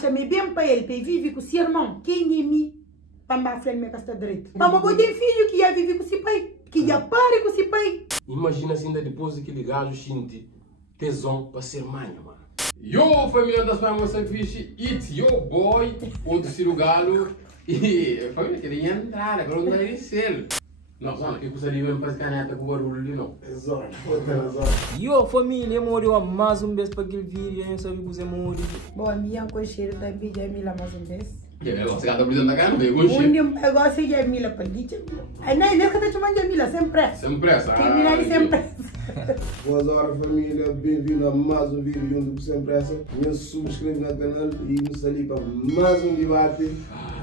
acha me bem para ele, para vive com seu irmão, quem é mim? Para frente me casta direito. Para eu tenho filho que ia viver com seu pai, que ia pare com seu pai. Imagina assim, depois daquele gajo sente tesão para ser mãe, mano. Yo, família das Palmas Fish, it's your boy, o Ciro Galo. E a família queria entrar, agora não vai ser. Não, zona, que custa ali mesmo para caneta com barulho ali, não. É zona. Yo, família, morreu mais um vez para aquele vídeo, eu sabia que você morreu. Bom, a minha cocheira da Bíblia é Mila mais um vez. Que é, você gasta brisando da cara, veio com Eu gosto de Mila para dizer. Aí não é que está chamando de Mila, sem pressa. Sem pressa. Quem Mila é sem pressa. Boas horas, família, bem-vindo a mais um vídeo junto com Sem Pressa. Não se subscreve no canal e nos ali para mais um debate.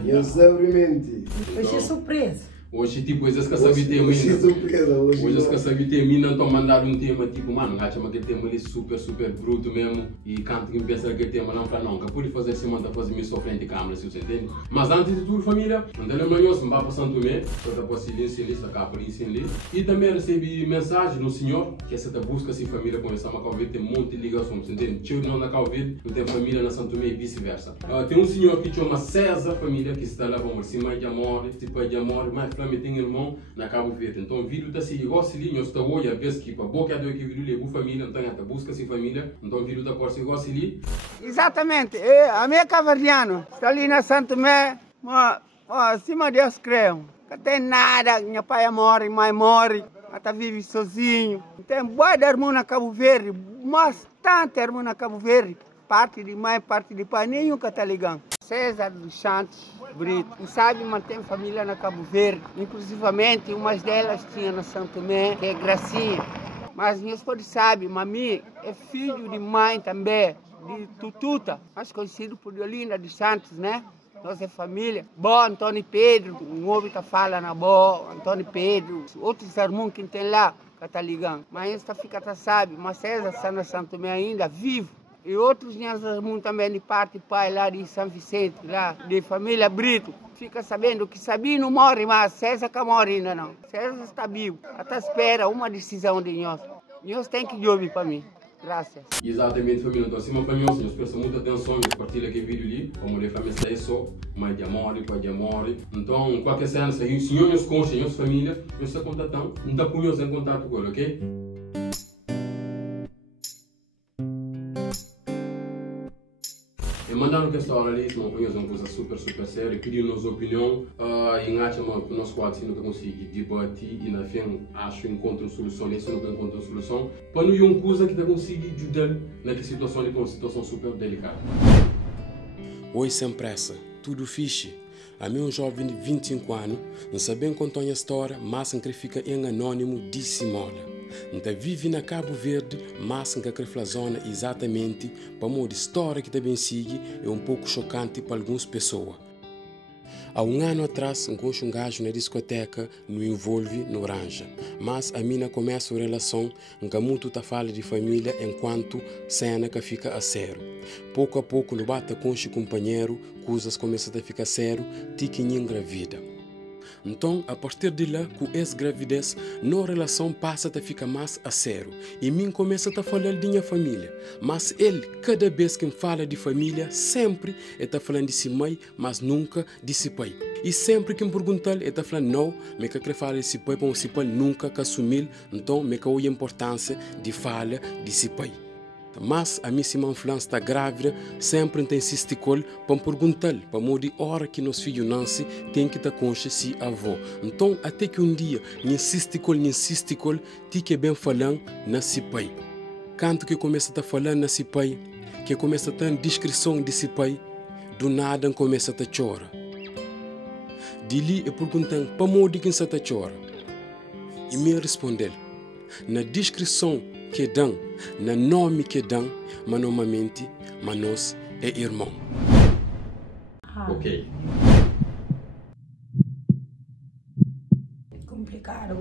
E sabremente. Hoje é surpresa. Hoje, tipo, esses que sabem terminar. Hoje é surpresa. Hoje esses que sabem terminar, então mandaram um tema tipo, mano, acha aquele tema ali super bruto mesmo. E canto que pensa aquele tema, não fala, não, que pode fazer assim, manda fazer me sofrendo de câmera, se você entende. Mas antes de tudo, família, não tem lembrança, não vai para Santo Tomé, só está para silêncio ali, está cá por isso ali. E também recebi mensagem no senhor, que essa busca assim, família, começar a Calvete, tem um monte de ligação, você entende? Tio não na Calvete, não tem família na Santo Tomé e vice-versa. Tem um senhor que chama César, família, que está lá, vamos, se mãe de amor, se pai de amor, mas família tem irmão na Cabo Verde. Então, o vídeo está assim, igual se linha, está hoje, a vez que para a boca do que o vídeo levou família, então, a busca-se família, então, o vídeo está por si igual se linha. Exatamente, a minha caverdiano está ali na Santo Tomé, mas, acima de Deus creio, não tem nada, minha pai morre, mãe morre, até vive sozinho. Tem boa irmão na Cabo Verde, bastante irmão na Cabo Verde, parte de mãe, parte de pai, nenhum que está ligando. César dos Santos Brito, e sabe, mantém família na Cabo Verde, inclusivamente umas delas tinha na Santo Tomé, que é Gracinha. Mas minha esposa sabe, mami é filho de mãe também, de Tututa, mais conhecido por Olinda dos Santos, né? Nossa família. Bom, Antônio Pedro, um homem que fala na boa, Antônio Pedro, outros irmãos que tem lá, que está ligando. Mas esta fica, tá sabe, mas César está na Santo Tomé ainda, vivo. E outros irmãos também de parte pai lá de São Vicente, lá de família Brito. Fica sabendo que Sabino morre, mas César que morre ainda não. César está vivo. Até espera uma decisão de nós. Nós tem que ouvir para mim. Graças. Exatamente, família. Então, acima para nós, nós prestamos muita atenção, nós partilhamos aquele vídeo ali, como a família está aí só, mãe de amor, pai de amor. Então, qualquer cena, se o senhor nos concha, nossa família, nós estamos contatando, não está com nós em contato com ele, ok? Mandaram que esta hora ali, não conheço uma coisa super séria, pediram nossa opinião e acho que nós quatro não conseguimos debater e na fim acho que encontram solução, e se não encontram solução, para não ir uma coisa que conseguir ajudar naquela situação ali, que é uma situação super delicada. Oi, sem pressa, tudo fixe. A mim um jovem de 25 anos, não sabem contar a história, mas que fica em anônimo dissimula. Então vive na Cabo Verde, mas que a zona exatamente para uma história que também sigue é um pouco chocante para algumas pessoas. Há um ano atrás, encontro um gajo na discoteca, no envolve no Ranja. Mas a mina começa a relação em que muito tá fala de família enquanto cena que fica a sério. Pouco a pouco, no bata com o companheiro, coisas começam a ficar sério, tiquinho engravida. Então, a partir de lá, com essa gravidez, a relação passa a ficar mais a sério. E mim começa a falar de minha família. Mas ele, cada vez que me fala de família, sempre está falando de si mãe, mas nunca de si pai. E sempre que me pergunta, ele está falando, não, mas que fala de si pai, porque si pai nunca assumir, então, me qual a importância de falar de si pai. Mas a minha irmã Flã está grávida, sempre tem insisticol para perguntar, para de hora que nosso filho nasce, tem que estar consciente se avó. Então, até que um dia, insisticol, tem que bem falando na si pai. Quando que começa a falar na si pai, que começa a ter descrição de si pai, do nada começa a chorar. De ali, eu perguntando, para de quem está a chorar? E me respondeu, na descrição que dão, no nome que dão, mas normalmente, mas nós é irmão. Ok. Complicado.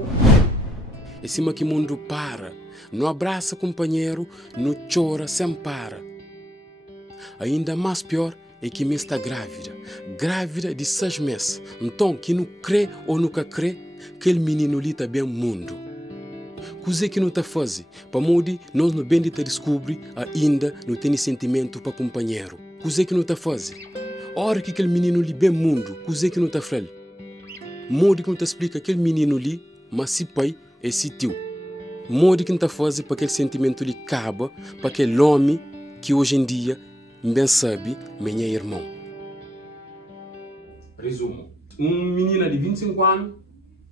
E cima que o mundo para, não abraça companheiro, não chora sem para. Ainda mais pior é que me está grávida de 6 meses. Então, que não crê ou nunca crê, que o menino ali está bem no mundo. Coisa que não está fazendo, para modo nós não bem de descobrir ainda não tem sentimento para companheiro. coisa que não está fazendo. A hora que aquele menino ali bem mundo, coisa que não está frele. Modo que não está explica aquele menino ali, mas se pai é se tio. Modo que não está fazendo para aquele sentimento ali caba, para aquele homem que hoje em dia bem sabe, meu irmão. Resumo. Menina de 25 anos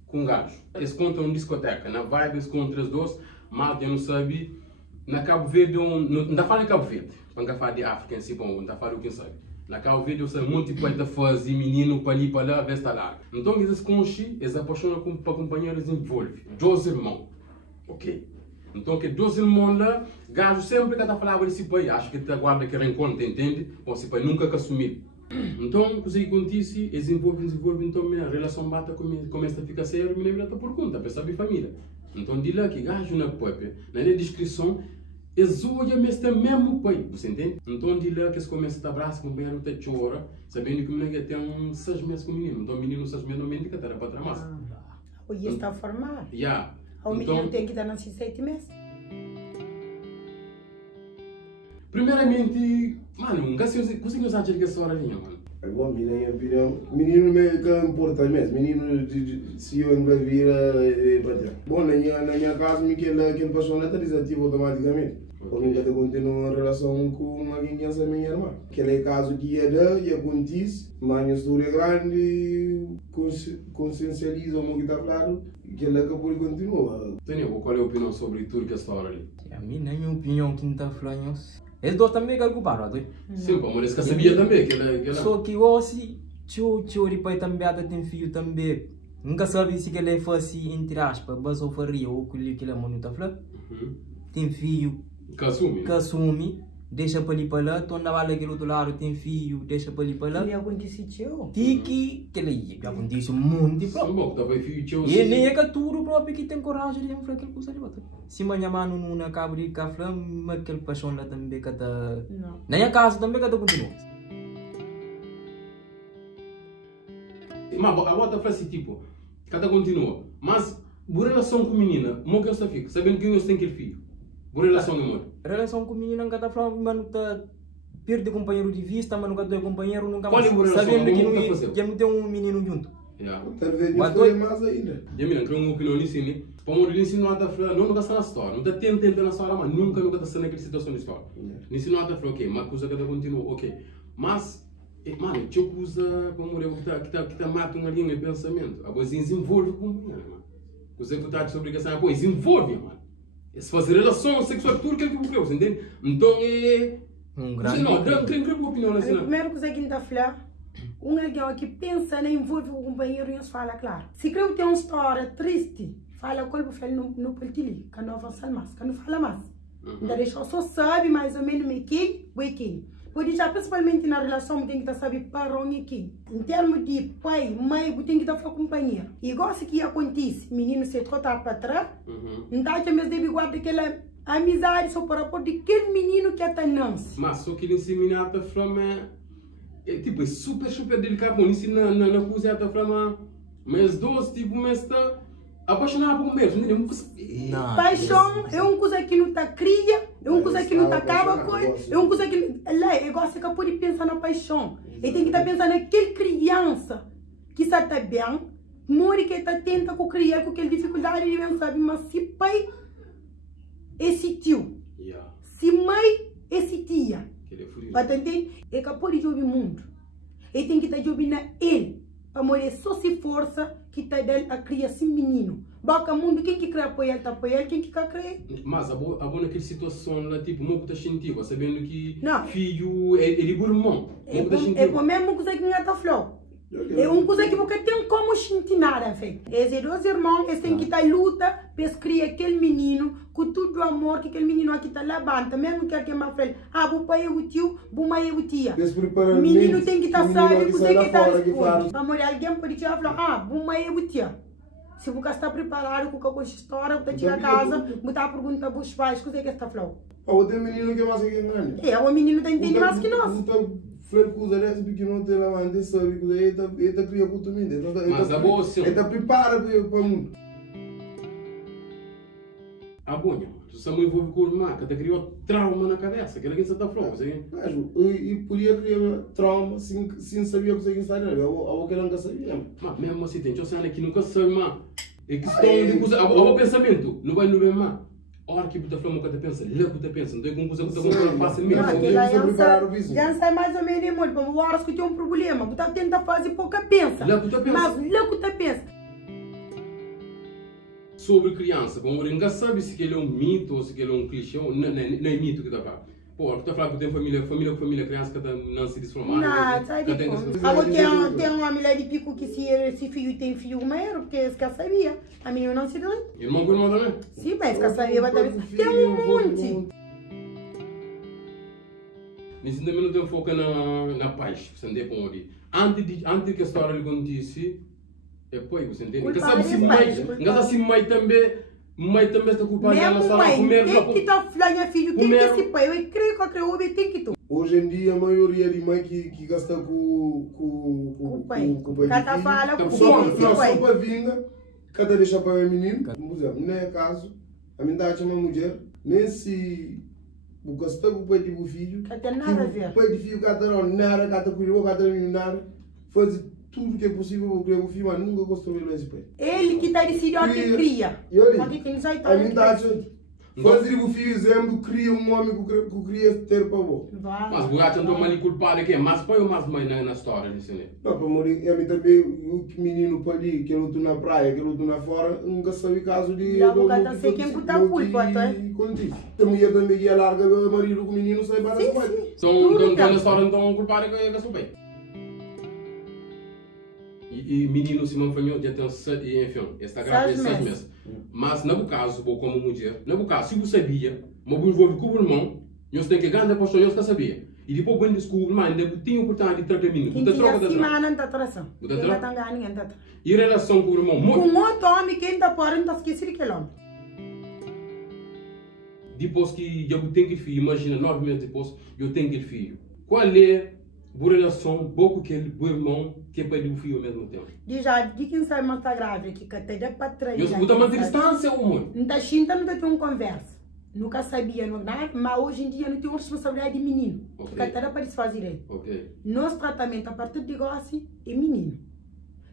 com um gajo. Eles contam uma discoteca. Na vibe eles contam os dois. Mal eu não sabe. Na Cabo Verde, não está falando de Cabo Verde. Quando falar de África em si, não está falando o que sabe. Na Cabo Verde eu sei muito de coisa fazer menino para ali, para lá, vesta lá. Então eles conhecem, eles apaixonam para companheiros envolvem. 2 irmãos. Ok? Então que 2 irmãos lá, gajo sempre que está falando desse pai, acho que está guarda que reencontro, entende? Bom, esse pai nunca que assumir. Então, coisa que acontece, eles envolvem, então a relação bata começa a ficar séria, me lembra por conta, para saber família. Então, de lá que gajo na pai, na descrição, eles olham mesmo pai, você entende? Então, de lá que eles começam a abraçar, com o banheiro até chora, sabendo que o menino tem uns 6 meses com o menino. Então, o menino 6 meses não mente que era para trás. E está formado. Yeah. O menino tem que estar nos 7 meses. Primeiramente, mano, conseguiu usar aquela história ali, mano? É bom, minha opinião. Menino meio que importa mesmo. Menino, se eu engravir, é para bom, na minha casa, aquele paixonete é desativo automaticamente. Porque eu já continuo uma relação com alguém que é minha irmã. Aquele caso que ia dar, e acontece, mas a história é grande, consciencializa o que está claro, que ele acabou de continuar. Tenho, qual é a opinião sobre tudo que a história ali? A minha opinião que não está falando. Eles dois também que culparam, sim, mas eles sabia também que ela... Só que hoje, tio de pai também tem filho também. Nunca sabe se ele faz entre aspas, mas ou faria ou que ele é muito falando. Tem filho. Que assume, deixa para ali para lá, torna vale aquele outro lado, tem filho, deixa para ali para lá. Ele aconteceu. Tiki, que ele acontece muito. E nem é que tudo próprio que tem coragem de fazer aquele coisa ali. Se manhã mano não acaba de café, mas aquele paixão lá também que está. Nem a casa também que está continuando. Mas a outra frase tipo, que está continua, mas boa relação com a menina, como que você fica? Sabendo que você tem aquele filho? Boa relação, amor? Relação com a menina nunca está falando, mas não está perde companheiro de vista, mas nunca tem companheiro, nunca mais. Sabendo que não tem um menino junto. Mas foi mais ainda. Já me lembro uma opinião nisso, né? Para o Maurício não está falando, não está na história, não está tentando na história, mas nunca está sendo naquela situação de história. Nisso não está falando, ok, mas coisa que continua, ok. Mas, mano, tinha coisa, como eu que está matando ali no pensamento. Agora, se desenvolve com o companheiro, mano. Você que está sobre obrigação, pô, desenvolve, mano. Se fazer relação sexual, tudo que eu creio, você entende? Então é. Grande. Não, tem opinião assim. Primeiro coisa que está falando, alguém que pensa em envolver o companheiro e fala claro. Se creu que tem uma história triste, fala com ele no partilho, que não avança mais, que não fala mais. Ainda deixa só sabe mais ou menos quem, quem. Pode já principalmente na relação, tem que estar saber para onde quem. Em termos de pai, mãe, tem que estar com companheiro. E igual se que acontece, menino se trocar para trás, não dá que mesmo deve guardar aquela amizade só para pôr daquele menino que até não. Mas só que esse menino está falando, tipo, é super delicado, não ensina na coisa está falando, mas dois, tipo, mas está apaixonado por mesmo, entendeu? Paixão é uma coisa que não está cria, é uma coisa que não está acaba com, é uma coisa que lá é igual você que pode pensar na paixão. Ele tem que estar pensando naquele criança que está bem, morre que está tenta com criar com aquela dificuldade de não sabe, mas se pai esse tio, se mãe esse tia, para entender, é que pode jogar o mundo. Ele tem que estar jogando ele. Para morrer só se força que está dele a criar esse menino. Boca mundo, quem que cria apoiar, está apoiando, quem que quer criar. Mas a boa naquela situação, lá, tipo, não está sentindo, sabendo que filho é de irmão. É a mesma coisa que não está falando. É uma coisa que você tem como sentir nada, velho. Esses 2 irmãos, eles têm que estar em luta para criar aquele menino com todo o amor que aquele menino aqui está levando. Mesmo que alguém mais fale, o pai é o tio, o mãe é o tia. O menino tem que estar sabendo o que está responde. Para morrer alguém pode tirar e falar, o mãe é o tia. Se você está preparado com essa história, você tira a casa, você está perguntando para os pais, o que está falando? O menino que é mais grande. O menino está entendendo mais que nós. Flor coisa dessa porque não tem lá antes sabe que ele está criando culturalmente. Mas a boa sim. Ele está preparado para o mundo. A boa, Tu só me envolve com o irmão, que te criou trauma na cabeça, que era quem você está falando, você. E podia criar trauma sem saber o que você está dizendo. Eu que nunca sabia. Mas mesmo assim, tem gente que nunca sabe, mas é questão de coisa. O pensamento, não vai no bem, mas. Ora que você falou, que você pensa, lá que você pensa, não tem como você controlar facilmente. Já sai mais ou menos, muito, mas horas que tem um problema, você tenta fazer pouca pensa. Lá que você pensa. Mas lá que você pensa. Sobre criança, como ninguém sabe se ele é um mito ou se ele é um clichê, não é mito que está falando. Pô, tu está falando que tem família, criança que não se desformada. Não, sai de conta. Tem uma mulher de pico que se filho tem filho maior, porque eles que sabia. A menina não se dá. Irmão com irmão também? Sim, mas que sabia, tem um monte. Nesse também não tem foco na paz, você entende como ali. Antes que a história lhe acontecesse, depois, você entende? Não sabe se mãe também está culpada dela só a comer. Tem que estar falando, filho, tem que se pai. Eu creio que a criança tem que estar. Hoje em dia, a maioria de mãe que gasta com o pai. Cada fala com o filho. Só para vinga, cada deixa para o menino. Por exemplo, não é caso, a minha idade é uma mulher, nem se o gastar com o pai do filho. Não tem nada a ver. O pai do filho, cada nada, cada cuidou, cada nada, faz tudo que é possível para criar o filho, mas nunca construiu esse pai. Ele que está decidindo que cria. E olha, a minha idade, fazer o filho exemplo, cria um homem que cria ter para o Mas o gato não é culpado aqui, mas pai ou mais mãe na história, não, para morrer, a mim também, o menino para ali, que eu estou na praia, que eu estou na fora, nunca sabe caso de... Já vou cantar sei quem botar a culpa, tá? A mulher também ia larga o marido com o menino, sai para a mãe. Então, na história, não culpado é que é seu pai. E menino se manfanhou já tem 7 e enfim, está grávida de 7 meses. Mas no caso, como mulher, no caso, se você sabia, mas você envolve com o irmão, você tem que ganhar a postura, você sabia. E depois você descobre, mas ainda tem oportunidade de tratar menino. Quem tinha semana não está atração. Quem está ganhando, e relação com o irmão? Com outro homem, quem está por não está esquecendo aquele homem. Depois que eu tenho que filho, imagina, 9 meses depois, eu tenho que filho. Qual é a relação pouco que ele, o irmão, que é pai do filho ao mesmo tempo? Já, de quem sabe mais está grávida, que até para trás. Eu estou manter distância ou mãe? Não está xinta, não tem uma conversa. Nunca sabia, não, mas hoje em dia não tem uma responsabilidade de menino. Que até para desfazer ele. Nosso tratamento, a partir de agora, é menino.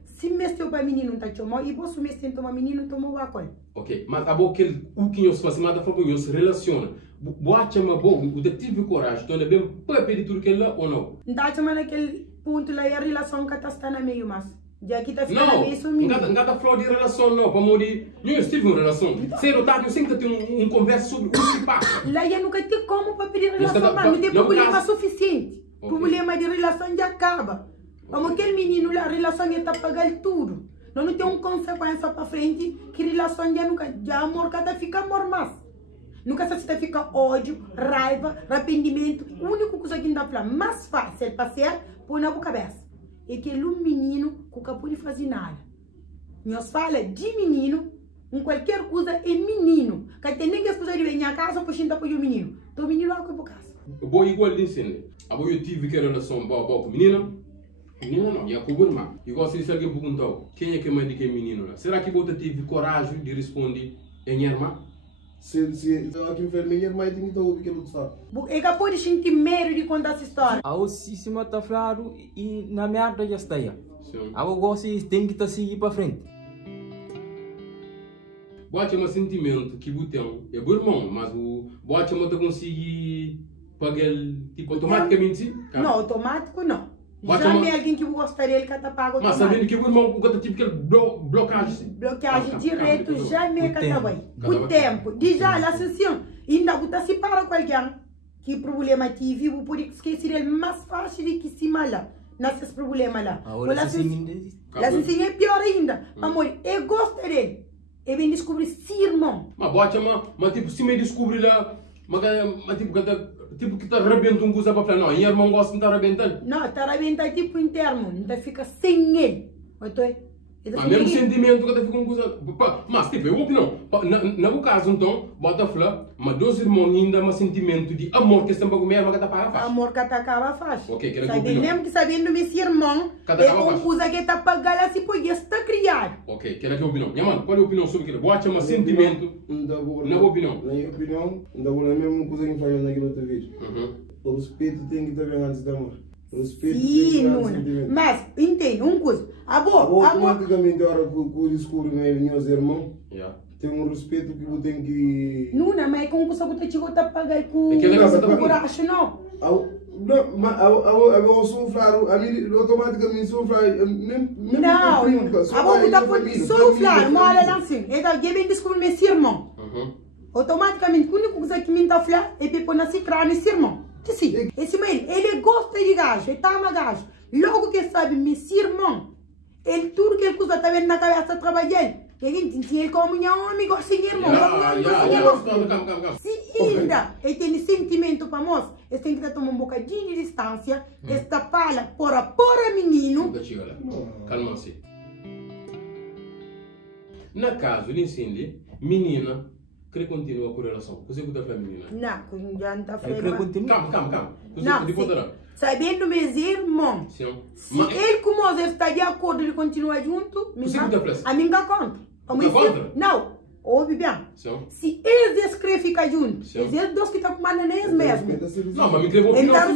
Se mestre para menino não está tomando, e você mestre tem tomar menino, tomou o acolho. Ok, mas a boa que o que eu faço, mas a forma que se relaciona. Boa chama boa, o tive coragem, então é bem para pedir tudo que ele lá ou não? Não está chamando naquele ponto lá, a relação que está na meio, mas já aqui está ficando meio sumindo. Não, não está falando de relação não, para morrer, não estive em relação. Se eu tá, eu sempre tenho conversa sobre o que passa. Lá eu nunca tem como para pedir relação, mas não tem problema suficiente. O problema de relação já acaba. Como aquele menino lá, a relação já está pagando tudo. Não tem uma consequência para frente, que a relação já nunca, já amor cada fica amor mais. Nunca se fica ódio, raiva, arrependimento. A única coisa que ainda fala mais fácil para ser, põe na cabeça. É que ele é um menino que nunca pode fazer nada. Nós fala de menino, em qualquer coisa é menino. Que tem ninguém que de vir a casa para xingar para o menino. Então o menino é para casa. Bom, igual de ensino. Eu tive que relação boa com a menina. Menina não, e a irmã. E gosto de alguém perguntou, quem é que manda que é menino lá? Será que você teve coragem de responder em irmã? Se aqui me minha irmã tem que ouvir que eu sabe. É que pode sentir medo de contar essa história. A se está claro e na merda já está aí. A gosto tem que seguir para frente. Bote um sentimento que você tem, é bom irmão, mas o bote uma conseguir pagar tipo automaticamente? Não, automático não. Já me alguém que gostaria ele que está pago automático. Mas sabendo que o irmão está tipo aquele blocagem. Blocagem direto, já me acaba. O tempo. Diz já, a sessão, ainda você se para com alguém que problema tive, eu podia esquecer ele mais fácil do que se mala. Nesses problemas lá. A sessão é pior ainda. Amor, eu gosto dele. Eu vim descobrir se irmão. Mas bote mas tipo, se me descobrir lá, mas tipo que está arrebentando coisa para falar, não, e irmão gosta de estar arrebentando? Não, está arrebentando tipo interno, não fica sem ele. Mas mesmo sentimento que eu fico com coisa. Mas, tipo, eu opino. No caso, então, bota falar, mas dois irmãos ainda, mas sentimento de amor que estão para comer, mas que está para faz. Amor que acaba faz. Ok, que sabe, mesmo que sabendo esse irmão, é uma coisa que está pagando assim, porque está criado. Ok, que é a opinião. Minha mano, qual é a opinião sobre aquilo? Boa, chama sentimento. Na opinião. Na minha opinião, ainda vou a mesma coisa que falhou naquele outro vídeo. O respeito tem que estar antes do amor. Sim, Nuna. Mas, entende, uma coisa. Automaticamente, a hora que o discurso é meus irmãos, tem um respeito que eu tenho que... Nuna, mas com coisa que eu estou a pagar com o coração, não? Não, mas eu sofrer, automaticamente sofrer, não, eu estou sofrer, mas olha assim, então, eu venho descobrir esse irmão. Automaticamente, quando eu coisa que me está falando, é para nascer crânio nesse irmão. Sim, esse mãe, ele gosta de gajo, ele tá uma gajo. Logo que sabe, meu irmão, ele tudo que ele usa tá vendo na cabeça trabalhando. Ele como um homem, gosta de irmão. Se ainda ele tem sentimento para nós, ele tem que tomar um bocadinho de distância. Esta fala, para menino. Calma-se. Na caso, ele ensina, menina. Que continua com a relação? Você cuida da menina? Não, já não está falando. Calma. Não, sabendo meus irmãos. Se ele como você está de acordo, ele continua junto. Você cuida da a mim dá conta. Contra? Não, ouve bem. Se eles querem ficar juntos, eles dois que estão comandando eles mesmos. Não, mas me levou a então,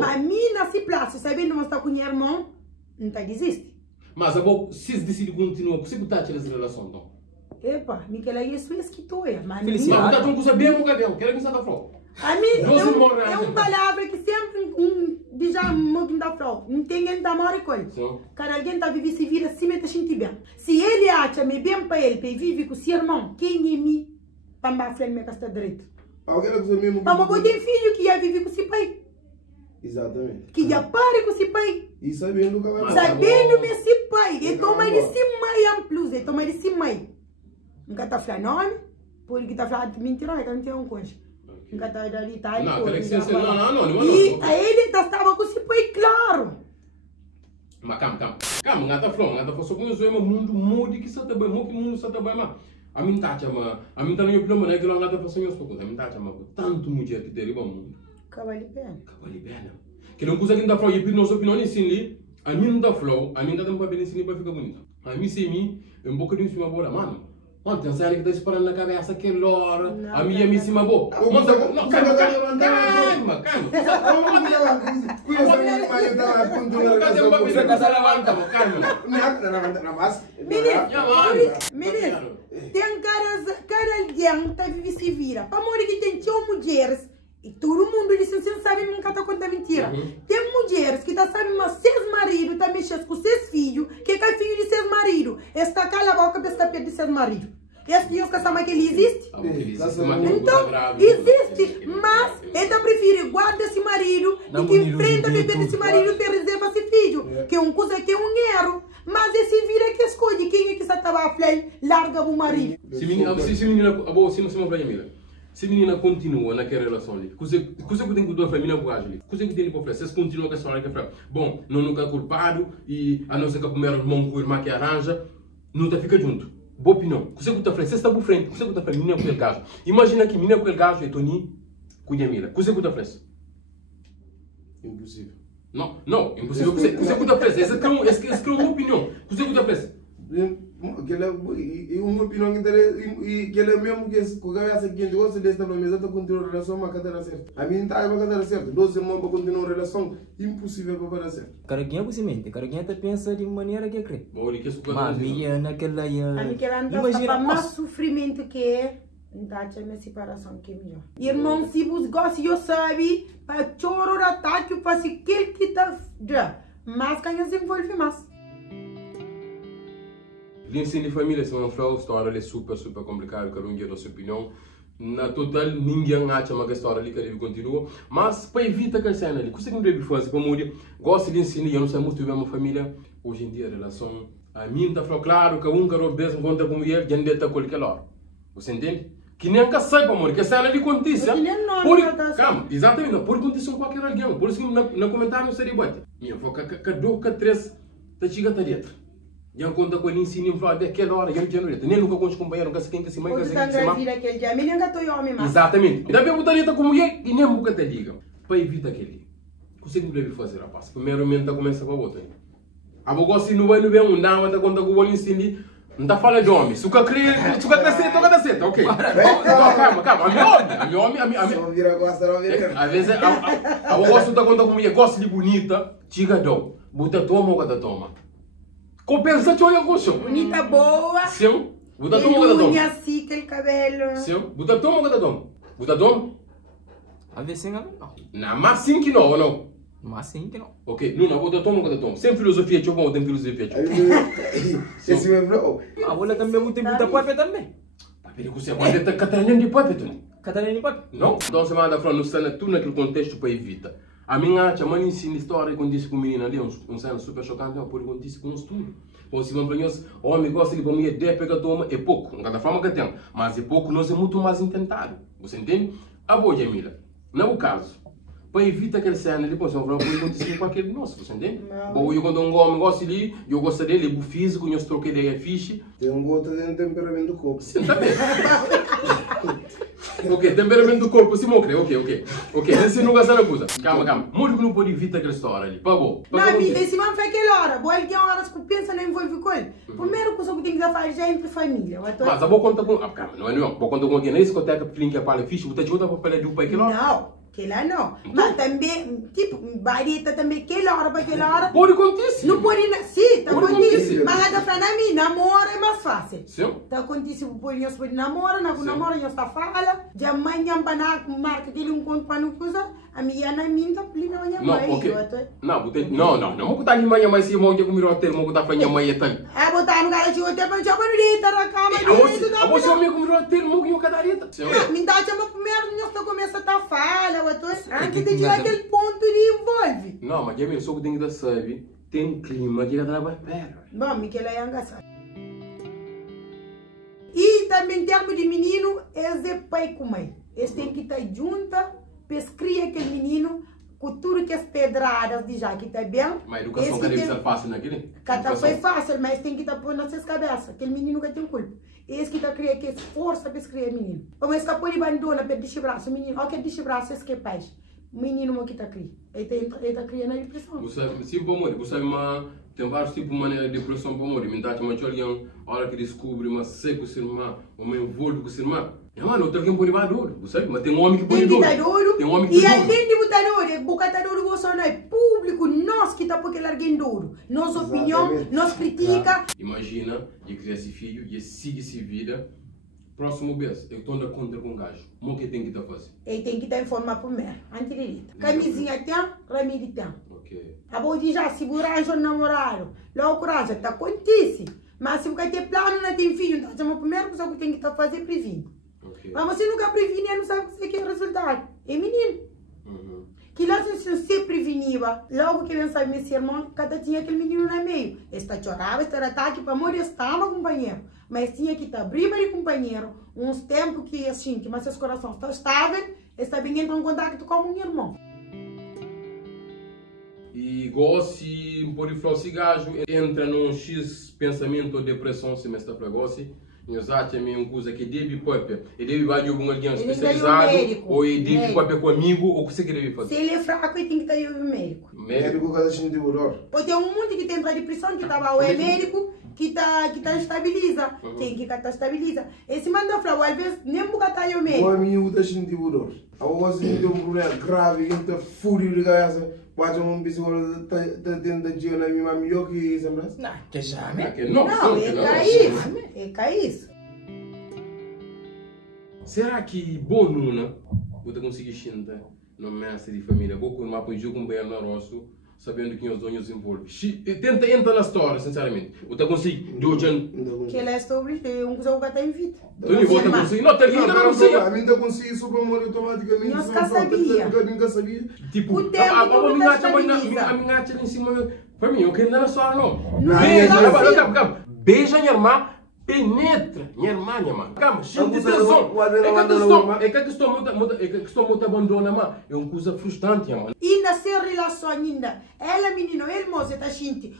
mas a mim nesse prazo, sabendo que você está com o irmão, não está desiste. Mas se eles decidem continuar, você está tirando essa relação então? Epa, Miquela, isso é que tu é. Mas felicidade. Mas não bem o cabelo, quero que você está falando. A mim, é uma palavra que sempre diz a moquinha da flor. Não tem ninguém da mora com ele. Cada alguém está vivendo se vira assim, mete a gente bem. Se ele acha me bem para ele, para viver com o seu irmão, quem é mim? Para me afler minha casta direito. Mas eu tenho filho que ia viver com o seu pai. Exatamente. Que já pare com o seu pai. E sabendo que vai sabendo esse pai. Ele toma de cima e plus, ele toma de cima. Nunca está falando nome, porque está falando mentira, não tem um coisa. Nunca está ali, tá? Não, não. E ele estava com esse pai claro. Mas calma, não está falando, só que eu mundo mude que está bem, que mundo está bem, mas a mim tá chama, a mim tá na minha opinião, mas é que não está fazendo as coisas, a mim tá chama tanto mulher que deriva o mundo. Cabali pena. Que não consegue não falar, e por nossa opinião assim, a mim não está falando, a mim não está bem assim para ficar bonito. A mim se mim, um pouco de cima bola, mano. Ontem, sério que está esperando na cabeça aquele hora, a minha me cima boa. Calma. Menino, tem cara alguém que vive se vira. Para morrer que tem mulheres, e todo mundo diz que não sabe nunca está contando mentira. Tem mulheres que sabem mas 6 maridos, está mexendo com 6 filhos, que é filho de 6 maridos. Está cala a boca para estar perto de 6 maridos. Esse Deus que sabe que ele existe? Então, existe, mas ele prefere guardar esse marido e que enfrenta viver desse marido e reserva esse filho, que é uma coisa que é um erro. Mas esse vira que escolhe quem é que estava a falar, larga o marido. Se menina continua naquela relação ali, coisa que tem que dar a família com a gente, coisa que tem que fazer, se continua com a história que fala, bom, não nunca é culpado e a não ser que o primeiro irmão com o irmão que arranja, não está fica junto. Boa opinião. Você que está frente, você está por frente, você que está frente, menina com aquele gajo. Imagina que menina com aquele gajo é Tony com a Mira. Você que está frente. Impossível. Não, impossível. Você que está frente. Essa é uma opinião. Você que está frente. Uma opinião que ele mesmo que a cabeça quente gosta desta promessa está continuar a relação, mas não certo. A mim está a dar certo. 12 irmãos para continuar a relação, impossível para dar certo. Caraguinha você mente, caraguinha está pensa de maneira que é crê. Mas minha naquela imagina mais sofrimento que é, não está a separação que é melhor. Irmão, se você gosta, eu sabe, para choro ataque, eu faço aquele que está já, mas quem se envolve mais. L'ensino de família, se não for a história é super complicada, cada um tem a sua opinião. Na total, ninguém acha que a história ali que continua. Mas para evitar que a cena ali, o que você deve fazer para morrer? Gosto de ensinar, eu não sei muito bem uma família. Hoje em dia, a relação, a mim está falando claro que um cara desse encontra com mulher, já não está qualquer hora. Você entende? Que nem que sai para morrer, que a cena ali acontece. Calma, exatamente, por condição qualquer alguém. Por isso que no comentário não seria bom. Minha foca, que 2, que 3, está chegando a dentro. Já conta com ele ensina em falar daquela hora, já não tem nem nunca com os companheiros, nunca se quem que se mãe, que se mãe. Aquele dia, menino que estou homem mais. Exatamente. Ainda bem botar com mulher e nem nunca te liga. Para evitar aquele. O que você deve fazer, rapaz? Primeiramente, começa com a outra. A boca se não vai no bem, não dá, mas conta com o olho ensina. Não está falando de homem. Se o cara está certo, ok. Calma. A minha homem. Não vira gosta, não vira. Às vezes, a boca está contando com mulher, gosta de bonita, diga dou. Bota toma ou cada toma. Compensa te olha com o chão. Bonita boa. Sim. Bota toma ou cada toma. Unha assim, aquele cabelo. Sim. Bota toma ou cada toma. Bota toma. A ver se não. Não, mas sim que não, ou não? Mas sim que não. Ok, não, bota toma ou cada toma. Sem filosofia, tio bom, tem filosofia, tio. Esse mesmo, não. A bola também muito pode também. Tá vendo que você pode ter Catarina de pode, tu? Catarina de pode? Não. Então, você manda falar, não está tudo naquele contexto para evitar. A minha chamada ensina história quando disse com o menino ali, cena super chocante, por quando disse com um estudo. Então, se vamos para nós, o homem gosta de comer 10 pega toma, é pouco, não cada forma que tem, mas é pouco, nós é muito mais intentado. Você entende? A boa, Jamila, não é o caso. Para evitar aquele cena, depois eu vou acontecer com aquele nosso, você entende? Bom, eu quando um homem gosta dele, eu gosto dele, é físico, nós troquei ideia fixe. Tem um gosto de temperamento do corpo. Sim, tá bem. Ok, temperamento do corpo, sim, ok. Esse não gasta na coisa. Calma. Muito que não pode evitar aquela história ali. Pagou. Não, amiga, esse man foi aquela hora. Boa, ele tem horas que pensa na envolver com ele. Primeiro coisa que tem que fazer é entre família. Mas eu vou contar com... calma, não é não. Vou contar com alguém. Na discoteca, que para fixe, você ajuda para falar de um pai aquela hora? Não. Aquela não. Mas também, tipo, barita também, aquela hora. Pode acontecer. Não pode, sim, tá acontecendo. acontecer. Mas lá para mim, namoro é mais fácil. Sim. Tá acontecendo, por nós pode namorar, namoro, nós tá fala. Já amanhã, marca aquele encontro para não coisa, a minha na minha, tá pedindo a minha mãe. Não, ok. Não vou botar a minha mãe, se eu vou comer o hotel, vou botar para a minha mãe e tal. É, botar no cara de hotel, mas já vou deitar na cama, a você vai comer o hotel, vou comer o cadarita. Me dá chama primeiro, nós começa a fala, antes de chegar aquele ponto de envolve. Não, mas Jamila, só que tem que saber, tem clima que ela vai perto. Bom, Miquela é engraçado. E também, em termos de menino, eles é pai com mãe. Eles têm que estar juntos, pescria aquele menino, com tudo que as pedradas de já que está bem. Mas a educação deve ser fácil naquele? Cada foi fácil, mas tem que estar pondo nas suas cabeças. Aquele menino que tem culpa. Esse que está criando, que força para criar menino. Como esse que pode abandonar, para deixar braço, menino, olha que deixa braço, esse que é pai. O menino que está criando. Ele está criando a depressão. Você sabe, sim, para morrer. Você sabe, tem vários tipos de maneira de depressão para morrer. Mentade, mas olha, a hora que descobre, mas seco o ser humano, uma envolve com o ser humano. Mano, outra alguém pode ir duro, você sabe? Mas tem um homem que pode ir duro. Tem um homem que e além de botar duro, botar duro, você não é público, nós que está porque larguem duro. Nossa opinião, nós critica. Imagina, eu criar esse filho, e siga essa vida. Próximo mês, eu estou na conta com o gajo. O que tem que estar fazendo? Ele tem que estar informado primeiro, antes de ir. Camisinha tem, remédio tem. Ok. A boa de já segurar o namorado. Logo, coragem, está acontece. Mas se você tem plano, não tem filho, então a primeira coisa que tem que estar fazendo é prevenir. Okay. Mas você nunca previne, não sabe o que é o resultado. É menino. Que lá se você prevenia, logo que ele sabe meu irmão, cada tinha aquele menino no meio. Está chorava, está ataque para morrer, estava companheiro. Mas tinha que estar briga de companheiro, uns tempos que assim, que mas seus corações estão estáveis, está bem entrando em contato com um irmão. E gosto, por falar esse gajo, entra num X pensamento ou depressão, se me está para gosto. Exatamente, uma coisa que deve papel. Ele deve ir com alguém especializado, ou ele deve papel com amigo, ou o que você deve fazer? Se ele é fraco, ele tem que estar no médico. Médico que está de dor. Pode ter um monte que tem depressão, que estava o médico, que tá estabiliza. Tem que estar estabiliza. Esse manda falar, às vezes, nem nunca está o médico. O amigo está de dor. Agora, se tem um problema grave, que está fúrio de casa, pode um psicólogo está tendo de na minha melhor que isso, não? Não, que já, né? Não, é cair. Será que boa Nuna, você conseguir xintar no mestre de família, boa com uma poesia com bem na rosto, sabendo que os donos envolvem? Tenta entrar na história, sinceramente. Você consegue, Jojan? Que ele é sobre coisa que está em vida. Tu não vota conseguir? Não, tem que não consegue. A mim está conseguindo super amor automaticamente. Nunca sabia. Tipo, o tempo a minha tia em cima, para mim, eu quero andar na história, não. Não, beija minha irmã, penetra minha irmã, mano. Calma, gente, tesão. É que a questão muito abandona, mano. É uma coisa frustrante, mano. Ainda sem relação ainda. Ela, menino, ele, moça, tá gente.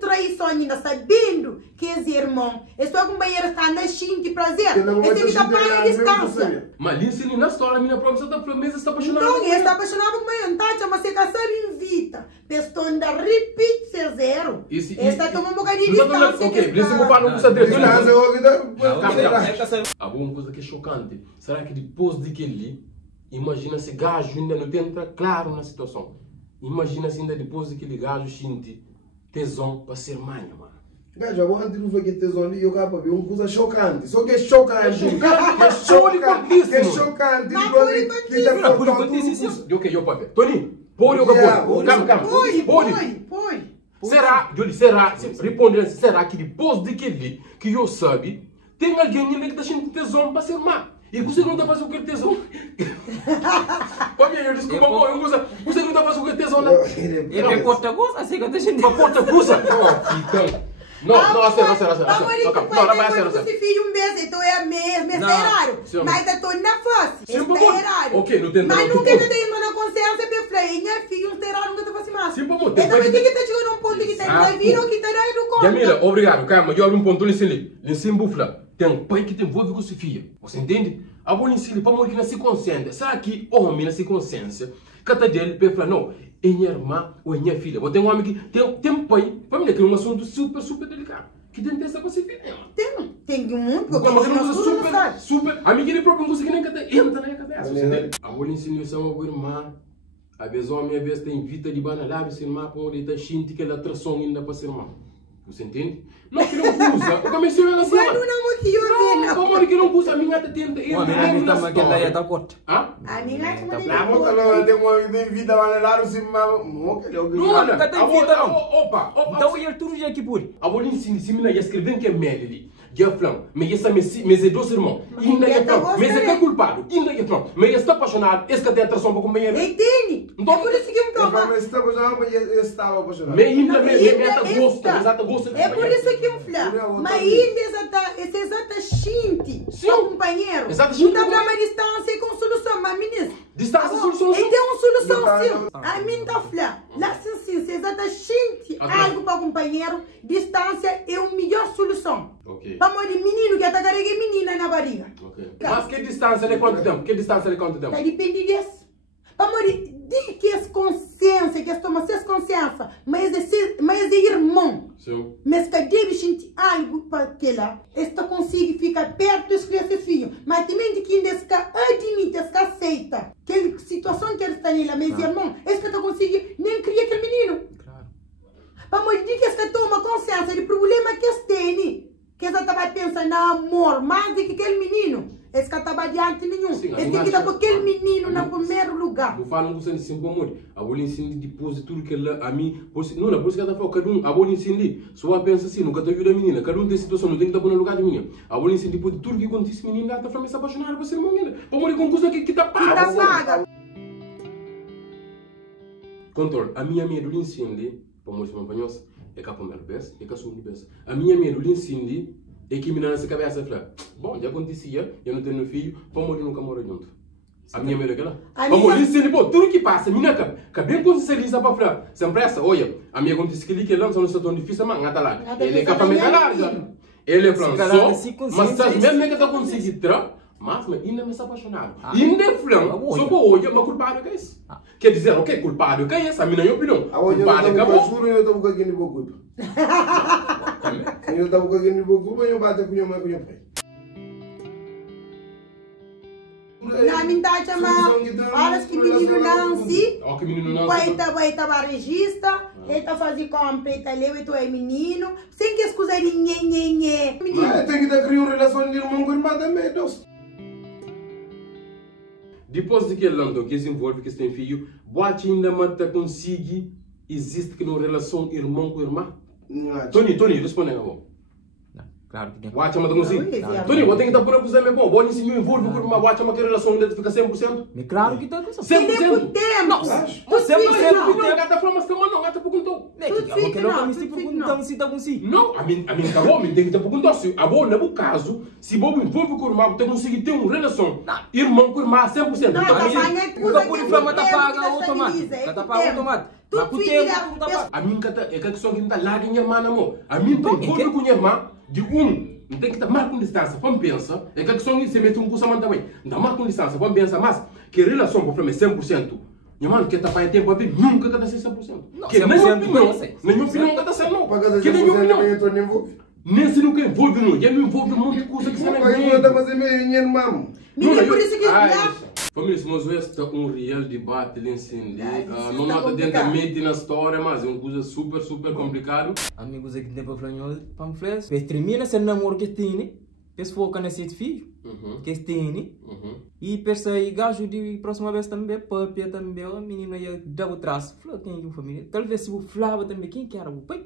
Traição ainda, sabendo que é irmão. É só companheiro está na gente prazer. Esse que tá para a distância. Mas Lindsay, na história, a minha promessa da Flamengo está apaixonada. Não, ele está apaixonado por mim, tá? Mas você quer saber invita. Pessoa da repeat ser zero. Está tomando um bocadinho de distância. Ok, por isso eu vou falar uma coisa dele. Calma. Alguma coisa que é chocante. Será que depois de que ele, imagina se gajo ainda não entra claro na situação. Imagina se ainda depois de que ele gajo sente tesão para ser mãe, mano. Gajo, agora antes não foi que tesão ali, eu acabo de uma coisa chocante. Só que é chocante. É chocante. É chocante. Ok, eu pode ver. Tony, pode ou não? Calma. Pode. Será, respondendo, será que depois de que ele, que eu sabe, tem alguém ainda que está sentindo tesão para ser mãe? E você não está fazendo o que tesão? Família, desculpa, você não está fazendo o que tesão, né? É porta goza, assim que eu deixo. Uma porta goza? Não, a sério. Não, vai ser. Você filho um mês, então é mês errado. Mas eu estou na face. É errado. Ok, não tem nada. Mas nunca eu tenho na consciência, meu filho. Minha filha, um errado, nunca te faço mais. Sim, vamos. Então, mas tem que estar chegando a um ponto que está aí, vir ou que está aí no corpo. Jamila, obrigado. Calma, eu abro um ponto ali. Lindsay bufla. Tem um pai que te envolve com sua filha. Você entende? A boa Lindsay, para morrer na se consciência. Será que homem na se consciência, cada dele, para falar, não, é minha irmã ou é minha filha. Vou ter um homem que tem um pai, família, que é um assunto super delicado. Que tem essa com sua filha, mano. Tem muito, porque é uma coisa super. A minha própria coisa que nem entra na minha cabeça. Você entende? A boa Lindsay, é uma boa irmã. A vez homem, a vez tem vida de banalhar, essa irmã, para onde está sentindo que ela atração ainda para ser irmã. Você entende? Não, que não usa. Eu comecei a assim. Mas não é que eu vi, não. Como que não usa? A minha gata tenta ir. A minha gata mas que ela ia dar corte. Ah? A minha gata mas na moto não tem uma vida lá assim, mas não que eu. Não, tem vida não. Opa. Então eu tudo já aqui por. A bolinha se mina ia escrever que é Melly. Já falou, mas essa meus dois irmãos. Ainda já falou, mas é que é culpado. Ainda já falou, mas está apaixonado. Esse que tem atração para companheiro. Entende? Então por isso que eu me tomo. Mas está apaixonado, mas estava apaixonado. Mas ainda gosta. É por isso que eu falo. Mas ainda esse exata gente, seu companheiro. Não dá para uma distância com solução, mas ministro. Distância é solução. Ele tem uma solução sim. A mim está falando. Lá sim, se exata gente, algo para companheiro, distância é a melhor solução. Ok. Vamos de menino que está carregando menina na barriga. Ok. Mas que distância é quanto tempo? Tá depende disso. Vamos de que é consciência, que é tomar consciência, mas é irmão. Sim. Mas que deve sentir algo para que lá, esta consiga ficar perto dos crianças filhos, mas também de quem desca admite, desca aceita, que situação que ele está nela, mas irmão, esse que está conseguindo nem criar aquele menino. Claro. Vamos de que esta toma consciência do problema que este tem, que essa estava pensando no amor, mais do que aquele menino. Esse que estava adiante nenhum. Esse que está com aquele menino no primeiro lugar. Não falam com você assim como a bola ensina depois de tudo que ela a mim. Não, por isso que ela está falando, cada um, a bola ensina ali. Só a pensa assim, nunca te ajuda a menina. Cada um tem situação, não tem que estar no lugar de menina. A bola ensina depois de tudo que acontece, menina, ela está falando, se apaixonar para ser uma menina. Para morrer com coisa que está paga. Controle, a minha medo lhe ensina ali, para morrer com companheiros, é que a primeira vez, é que a segunda vez. A minha medo lhe ensina ali, é que me nessa cabeça fala, bom, já acontecia, eu não tenho filho, para morrer nunca mora junto. A minha medo é aquela. Para morrer sim, bom, tudo que passa, minha cara, que bem acontece ali, para falar, sempre essa, olha, a minha acontece que ele que lança, não está tão difícil, mas não está lá. Ele é capaz de larga. Ele é falando só, mas sabe, mesmo que está conseguindo entrar, mas ainda me está apaixonado. Ainda é falando, só para olhar, mas culpado que é isso. Quer dizer, ok, culpado que é essa, a minha opinião. Culpado que é bom. Eu estou com aqui no bocudo. Eu estava com aquele nível curva e eu bati com o meu pai. Na minha chama, horas que menino Nancy, o pai estava registra, ele está fazendo compra, ele está levando o menino, sem que escusar de nhê. Mas tem que criar uma relação de irmão com irmã também, Deus. Depois de que ele andou, que se envolve, que tem filho, boate ainda mata consegue, existe que uma relação irmão com irmã? Tony, responde agora. Claro que tem. Watch a conseguir. Tony, vou ter que estar por acusar meu bom. Vou ensinar envolve com uma watch a relação dele fica 100%. Mas claro que tem. 100%. Não, você não gata forma que não gata por contou. que não me perguntam se está com si. Não, a mim acabou, a mim tem que te perguntar se a boa no caso, se Bob envolve com o irmão, você consegue ter uma relação irmão com o irmão 100%. Não, o por inflama tá paga automático. Tá paga automático. Mas com o tempo tá paga. A mim é que a questão que não tá lá com minha irmã, amor. A mim tem envolve com minha irmã de não tem que estar mais com distância, vamos pensar, é que a questão que se mete um curso também, não mais com distância, vamos pensar, mas que relação para o é 100%, minha mãe, que está para tempo a ver, nunca está 100%. Que nem minha opinião está sendo não. Que nem minha opinião. Nem se nunca envolve não, já me envolve muita coisa que você não envolve. Mas eu não fazer minha irmã. Não, por isso que família, mas este é um real debate ali em não nota dentro na história, mas é uma coisa super complicado. Amigos aqui tem para falar panfletos, termina esse namoro que tem, que se foca nesse filho, que tem, e pensa aí gajo de próxima vez também, papi também, a menina ia dar o traço, falou quem é a família, talvez se o Flávio também, quem que era o pai?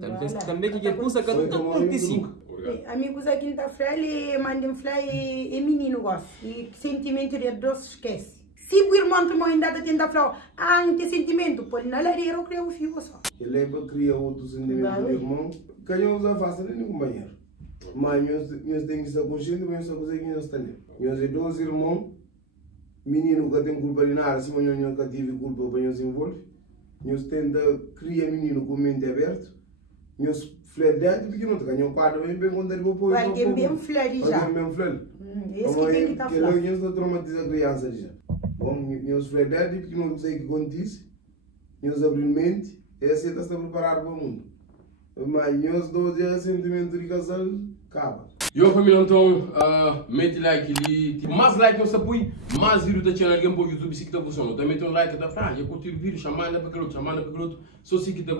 Talvez também que custa que não antecipa. Amigos aqui da Frele, mandem Frele e menino gosta. E sentimento de doce esquece. Se o irmão tomou ainda tenta falar, tem sentimento, pode na lareira eu criar o filho só. Ele é para criar outro sentimento do irmão, que não usa fácil nem companheiro. Mas nós temos que estar conscientes, mas nós conseguimos nós também. Nós dois irmãos, menino que tem culpa de nada, se nós não tive culpa para nos envolver. Nós tentamos criar menino com mente aberta. Meus fledados porque não ganham quadro bem quando ele vai vai ter bem flare já. Vai ter bem flare. Esse que tem que estar flare. Que nós não traumatizamos a criança já. Bom, meus fledados porque não sei o que acontece. Meus abrir mente e aceita estar preparado para o mundo. Mas meus dois já sentimento de casal acaba. Eu família então, mete like ali, mais like nosso apoio, mais vídeo da channel que no YouTube se que tá funcionando. Também tem um like da franja, curtir o vídeo, chamar para aquele outro, só se que tá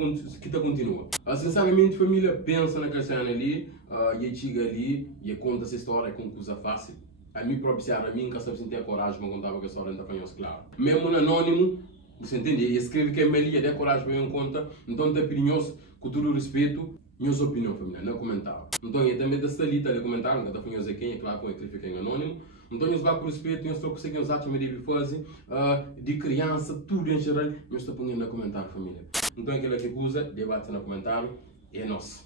continua. Sinceramente família, pensa naquela cena ali, e chega ali, e conta essa história com coisa fácil. A mim próprio, a mim nunca sabe se tem a coragem para contar a história da fanhos claro. Mesmo no anônimo, você entende? E escreve que é melhor, e a coragem para conta, então tem opiniões, com todo o respeito. Minhas opiniões, família, não comentário. Então, eu também dessa lista de comentário, que está falando quem, é claro, com ele fica anônimo. Então, nós vamos por respeito, nós estamos conseguindo usar o que fazer, de criança, tudo em geral, nós estamos falando no comentário, família. Então, aquela que usa, debate no comentário, é nosso.